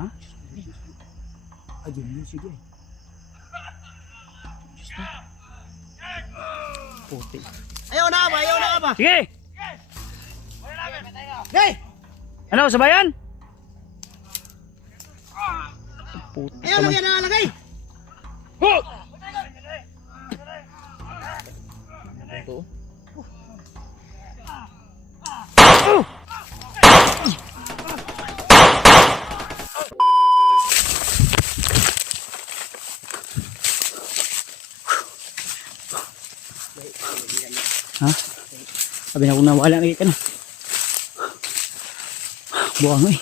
Ha? Ayun yun, sige. Puti. Ayaw na ba? Ayaw na ba? Sige! Hey! Ano, sabayan? Puti Ayaw ka lang man. yan nalagay! Ito. Ha? Sabi na kung nawala lagi ka na. Buang eh.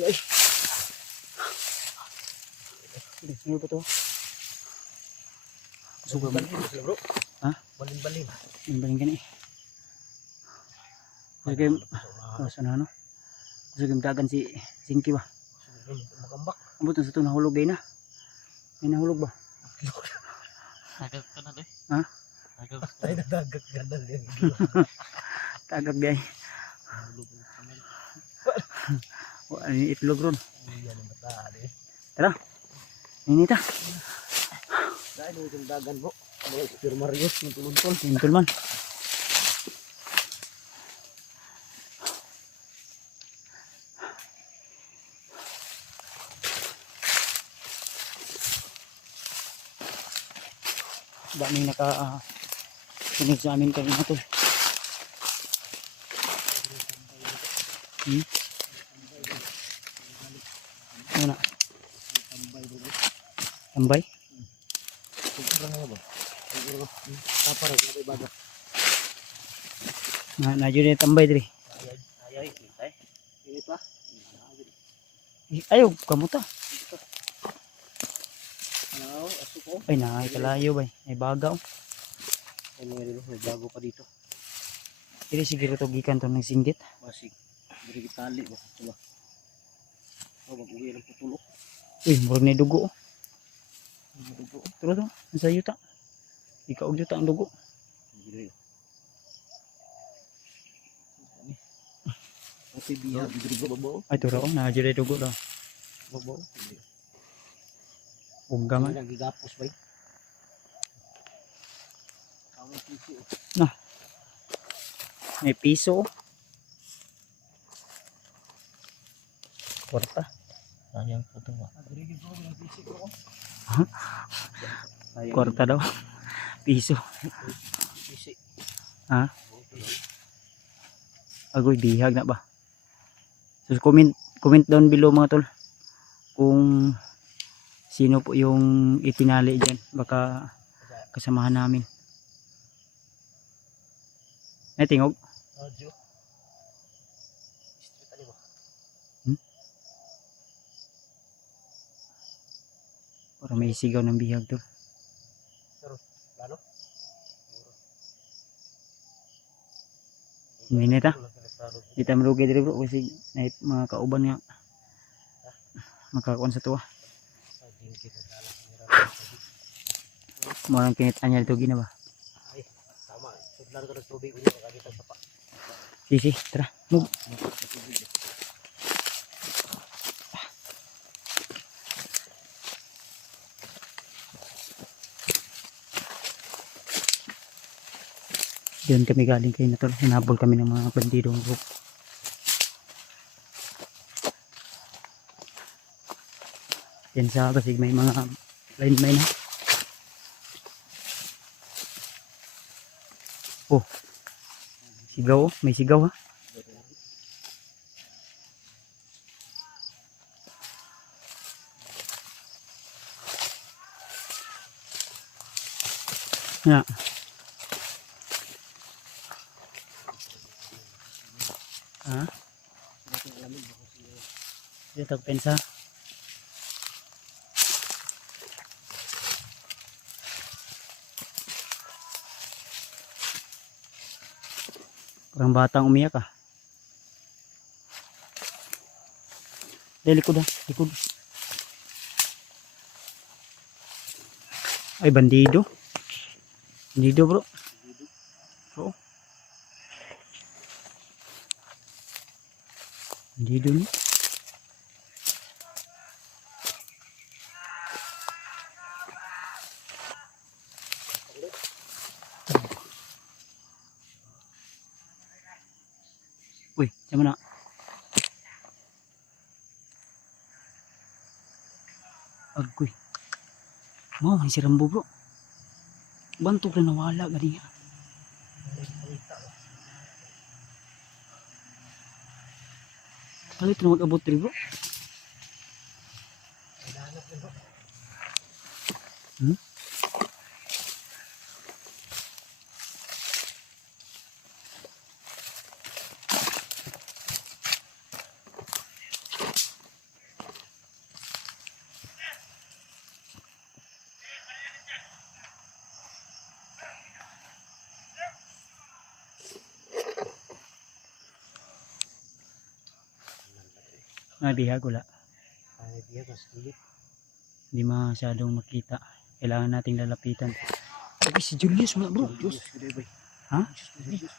Ay. Ano ba ito? Suga mo. Bro. Ha? Balin-balin. Baling ka na eh. Sige, sana ano? Sige, dagan si Singki ba? Magambak. Ambot na sa ito, nahulog din na. May nahulog ba? Tagag ka na doy. Ha? Tagag. Ay, nadagag gandal yan. Tagag din. Wala yung itlog ron. Yan ang bataan eh. Tara. Ninita. Dahil yung dagan bro. Sir Marius, yung tuluntol. Tintol man. Daming sinig sa amin kanina to. Ano na? Tambay? Kaparag, nabay baga. Nadyo na tambay diri. Ayay, ay. Ini pa. Ayaw, kamuta. Ano, aso ko. Ay, nakakalayo ba? May bagaw. Ay, mga rilo, may bago pa dito. Hindi siguro to gikan to ng singgit. Masig. Diri tali ba? Diba? Oh, mag-uwi ng putulok. Uy, murag na dugo. Dugo. Tulo to, sa yuta. Ikaw og yuta ang dugo. Diri. Pati biya, diri babaw. Ay, turo, nadyo na dugo daw. Babaw. Ugga man. Ang gigapos ba? Kaway piso. May piso. Kwarta. Sayang po ito ba? Kwarta daw. Piso. Ha? Agoy, bihag na ba? So comment down below mga tol. Kung sino po yung itinali dyan. Baka kasamahan namin. Ay, tingog. Audio. Street ali ba? Para may sigaw ng bihag tol. Pero, lalo? Hindi nita. Di tayo malugi dito bro. Kasi mga kauban nga. Makakuan sa tuwa. Marang kinit anyal ito gina ba? Ay, tama. Sudlan ko ng tubig. Uli, makakita sa pa. Sisi, tara. Move. Diyan kami galing kayo na tol. Hinabol kami ng mga bandidong group. Yan sa basig may mga line ha. Oh. Sigaw oh. May sigaw ha. Ya. Ha? Dito pensa. Parang batang umiyak ah. Dahil likod ah. Likod. Ay bandido. Bandido bro. Bro. Hindi dun. Uy, sama na. Agoy. Mau, may si Rambo bro. Bantok na nawala gani. Palit na mag-abot rin bro. Hmm? Bihag wala. Ay, biya ka sulit. Hindi masyadong makita. Kailangan nating lalapitan. Tapi si Julius wala bro. Diyos, suday bay. Ha? Diyos,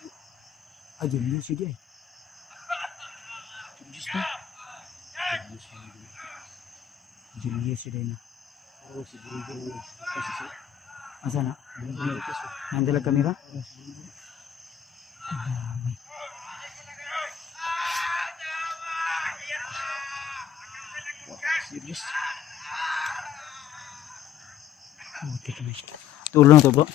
Ah, Julius yun eh. Diyos na. Julius yun na. Oo, si Burigil. Kasi si Asa na? Burigil. Nandala kamera? Serious. Okay kami. Tulong to bro.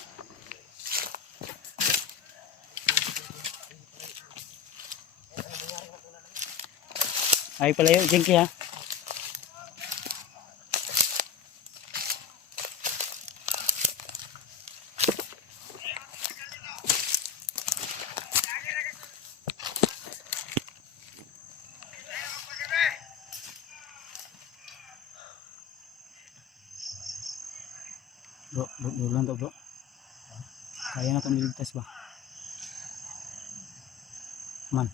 Ay pala yun, Jenky ha. Bro, lang to bro. Kaya na itong niligtas ba? Man.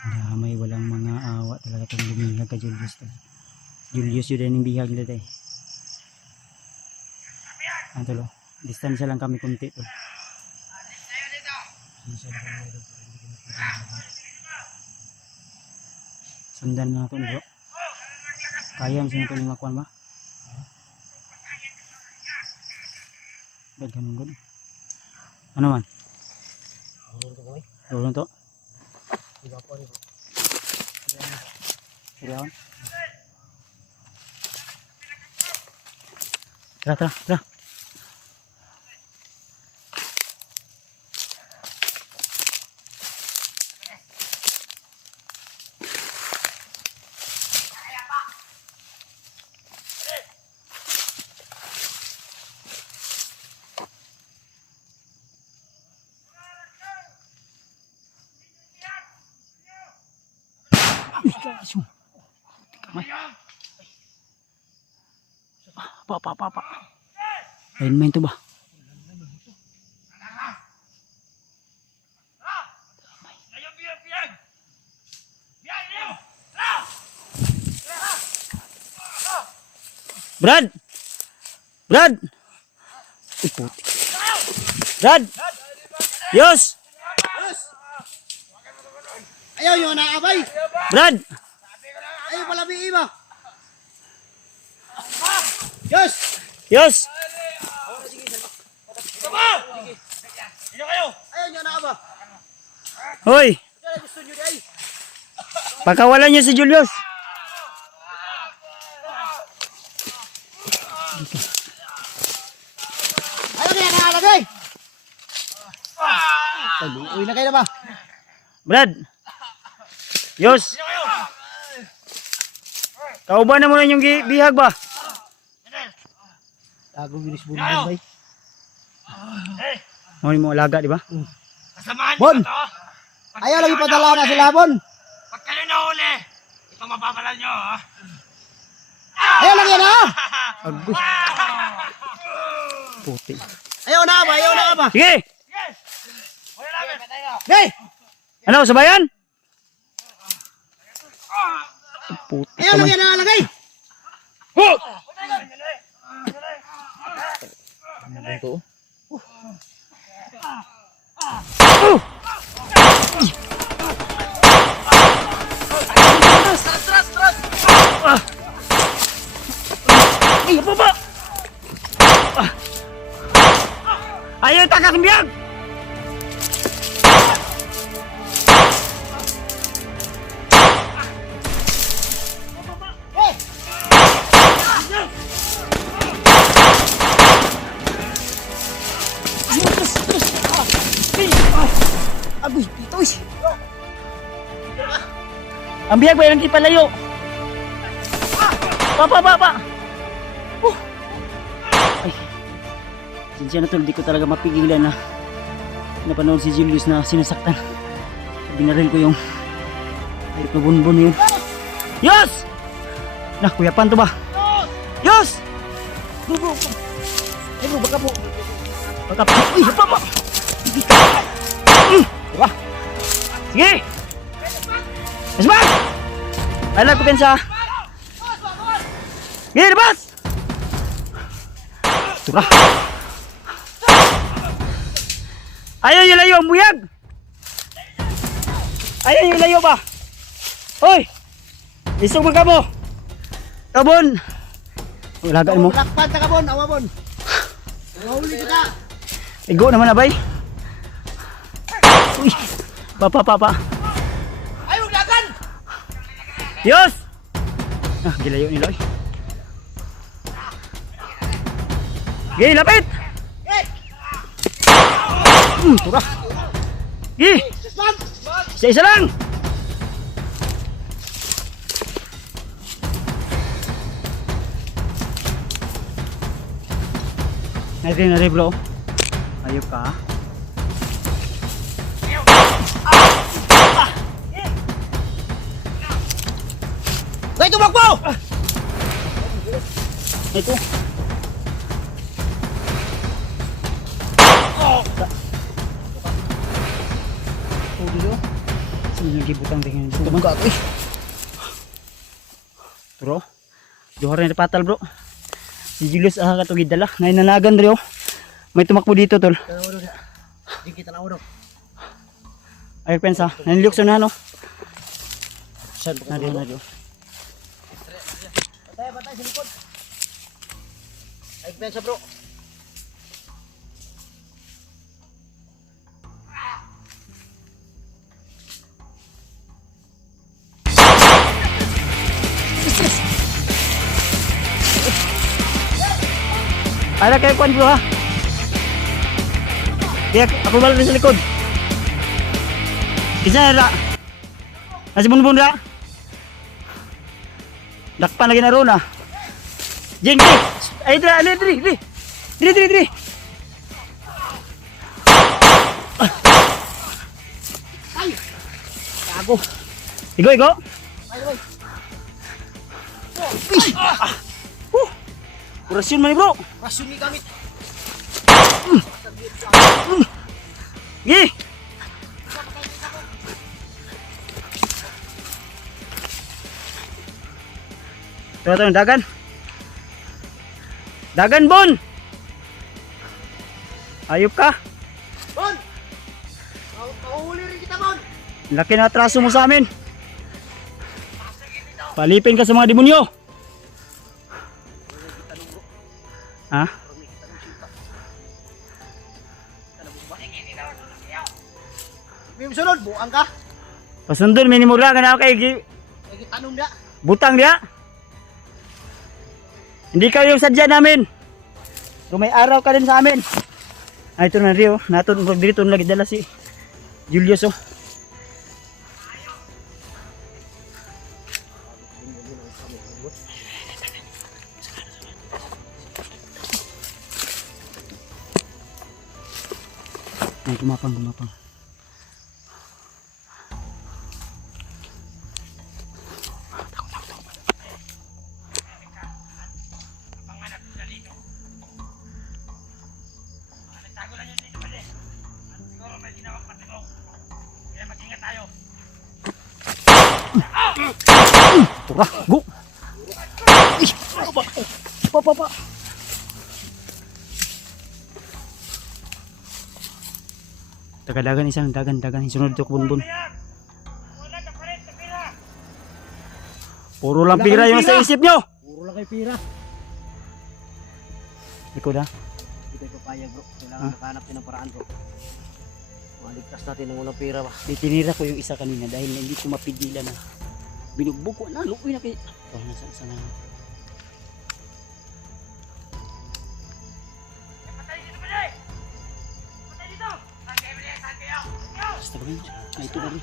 Damay, walang mga awa talaga itong bumihag ka Julius. Julius yun din yung bihag nila tayo. Ano to lo? Distansya lang kami kunti to. Sundan nga ito bro. Kaya mo siya ito lumakuan ba? Ganun ganun. Ano man? Tulong to? Sirawan? Tara. Kaso. Kamay. Pa. Main to ba? Brad! Iputi. Brad! Yos! Ayaw yun na abay. Brad! Ayaw pala biiba. Yes. Yos! Ayaw nyo na aba. Hoy! Kaya gusto nyo di ay. Pakawalan niyo si Julius. Ayaw kaya nakalagay. Uy na kayo na ba? Brad! Yos! Kauban na mo na yung bihag ba? Tago bilis bulan bay. Mau mo alaga, di ba? Bon! Ayaw lagi padala na sila Bon. Pag kayo nahuli, ito mapapalan nyo, ha? Ayaw lagi na. Agoy. Puti. Ayaw na aba. Sige! Huli namin! Hey! Ano, sabayan? Puti Ayaw ka man. lagi na lagay. Ano to? Ay, apa ba? Ayaw takak biyag! Agoy, dito is. Ang biyag ba yung kipalayo? Pa. Ay. Sinsya na tol, di ko talaga mapigilan na napanood si Julius na sinasaktan. Binaril ko yung ay bunbun yun. Yos! Nah, kuya pan to ba? Yos! Bro. Ay bro, baka po. Baka po. Uy, apa? Hindi ka. Diba? Sige! Esman! Alam ko pensa. Sige, labas! Turah! Ayaw yung layo ang buyag! Ayaw yung layo ba? Hoy! Isog mo ka mo! Kabon! Ulagaan mo. Lakpan sa kabon, awabon. Mahuli kita. Igo naman na bay. Uy! Pa. Ay, maglagan! Yos! Ah, gilayo nila oy. Gi, lapit! Turah! Gi! Isa lang! Nari bro. Ayop ka. Hoy, tumakbo! Ito. Oh, dito. Sino nagibutang tingin dito? Tumaga ako eh. Bro. Johar na patal bro. Si Julius katugid dala. Nainanagan dre oh. May tumakbo dito tol. Tanaw daw. Di kita tanaw daw. Ay pensa. Naniliok sa nano. Saan ba ka? Nadio. Patay sa likod. Ay, pensa bro. Ada kayak kuan bro ha. Dia aku balik sa likod. Kisa na. Nasi bunbun ra. Dakpan lagi na ron ah. Jeng. Ay dri. Ay. Ako. Igo. Kurasyon man ni bro. Rasyon ni gamit. Gi. Tuwa dagan. Dagan bon. Ayop ka. Bon! Mahuli rin kita, Bon! Laki na atraso mo sa amin. Palipin ka sa mga demonyo. Ha? May sunod, buang ka. Pasundon minimura ka na kay Lagi tanong na. butang dia. Hindi ka yung sadya namin. Kung may araw ka din sa amin. Ay ito na Rio. Naton dito lagi dala si Julius oh. Ay gumapang. Turah, go. Ih, pa. Taga-dagan isang dagan. Sunod ito bunbun. Wala ka pa rin sa pira. Puro lang Wala pira kang yung pira. nasa isip nyo! Puro lang kay pira. Ikaw na. Hindi tayo papayag bro. Kailangan Ah. makahanap din ng paraan bro. Maligtas natin ng unang pira ba. Tinira ko yung isa kanina dahil hindi ko mapigilan na. Binugbog ko na, lukoy na kay... Oh, nasa na. Patay dito ba dyan? Patay dito. Saan kayo ba dyan? Saan kayo? Basta ba yun? Ay, ito na rin.